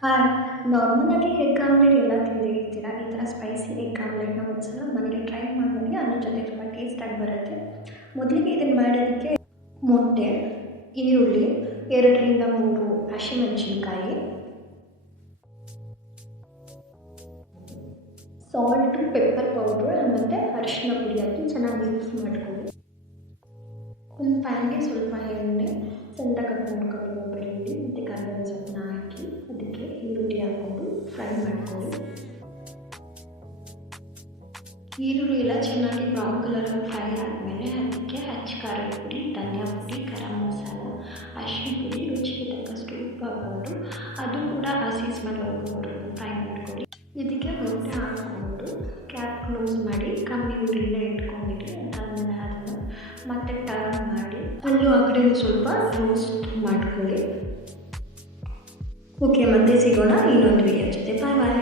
Hi. ನಾರ್ಮಲಾಗಿ egg omelette ಎಲ್ಲ ತಿಂದೇ ಇರ್ತೀರ. ಈ ಥರ ಸ್ಪೈಸಿ ಎಗ್ ಆಮ್ಲೆಟ್ನ ಒಂದ್ಸಲ ಮನೇಲಿ ಟ್ರೈ ಮಾಡಿ. ಅದ್ರ ಜೊತೆ ತುಂಬ ಟೇಸ್ಟಾಗಿ ಬರುತ್ತೆ. ಮೊದಲಿಗೆ ಇದನ್ನು ಮಾಡೋದಕ್ಕೆ ಮೊಟ್ಟೆ, ಈರುಳ್ಳಿ, 2ರಿಂದ 3 ಹಸಿಮೆಣಸಿನ್ಕಾಯಿ, ಸಾಲ್ಟು, ಪೆಪ್ಪರ್ ಪೌಡ್ರು ಮತ್ತು ಅರಿಶಿನ ಪುಡಿ ಹಾಕಿ ಚೆನ್ನಾಗಿ ಮಿಕ್ಸ್ ಮಾಡ್ಕೊಳ್ಳಿ. ಒಂದು ಪ್ಯಾನ್ಗೆ ಸ್ವಲ್ಪ ಎಣ್ಣೆ, ಸಣ್ಣದಾಗಿ ಕಟ್ ಮಾಡ್ಕೊಂಡು ಬೆಳ್ಳುಳ್ಳಿ ಮತ್ತು ಕರಿಬೇವಿನ ಸೊಪ್ಪನ್ನ ಹಾಕಿ ಅದಕ್ಕೆ ಈರುಳ್ಳಿ ಹಾಕ್ಕೊಂಡು ಫ್ರೈ ಮಾಡ್ಕೊಳ್ಳಿ. ಈರುಳ್ಳಿ ಎಲ್ಲ ಚೆನ್ನಾಗಿ ಬ್ರೌನ್ ಕಲರಲ್ಲಿ ಫ್ರೈ ಆದಮೇಲೆ ಅದಕ್ಕೆ ಹಚ್ಚ ಖಾರದ ಪುಡಿ, ಧನಿಯಾ ಪುಡಿ, ಗರಂ ಮಸಾಲ, ಅರಿಶಿನ ಪುಡಿ, ರುಚಿಗೆ ತಕ್ಕಷ್ಟು ಉಪ್ಪು ಹಾಕ್ಕೊಂಡು ಅದು ಕೂಡ ಹಸಿ ಸ್ಮೆಲ್ ಹೋಗೋವರೆಗೂ ಫ್ರೈ ಮಾಡ್ಕೊಳ್ಳಿ. ಇದಕ್ಕೆ ಮೊಟ್ಟೆ ಹಾಕ್ಕೊಂಡು ಕ್ಯಾಪ್ ಕ್ಲೋಸ್ ಮಾಡಿ ಕಮ್ಮಿ ಉರಿಯಿಂದ ಇಟ್ಕೊಂಡಿರಿ. ಅದಾದಮೇಲೆ ಅದನ್ನು ಮತ್ತೆ ಟರ್ನ್ ಮಾಡಿ ಅಲ್ಲೂ ಆ ಕಡೆ ಸ್ವಲ್ಪ ರೋಸ್ಟ್ ಮಾಡ್ಕೊಳ್ಳಿ. ಓಕೆ, ಮತ್ತೆ ಸಿಗೋಣ ಇನ್ನೊಂದು ವಿಡಿಯೋ ಜೊತೆ. ಬಾಯ್ ಬಾಯ್.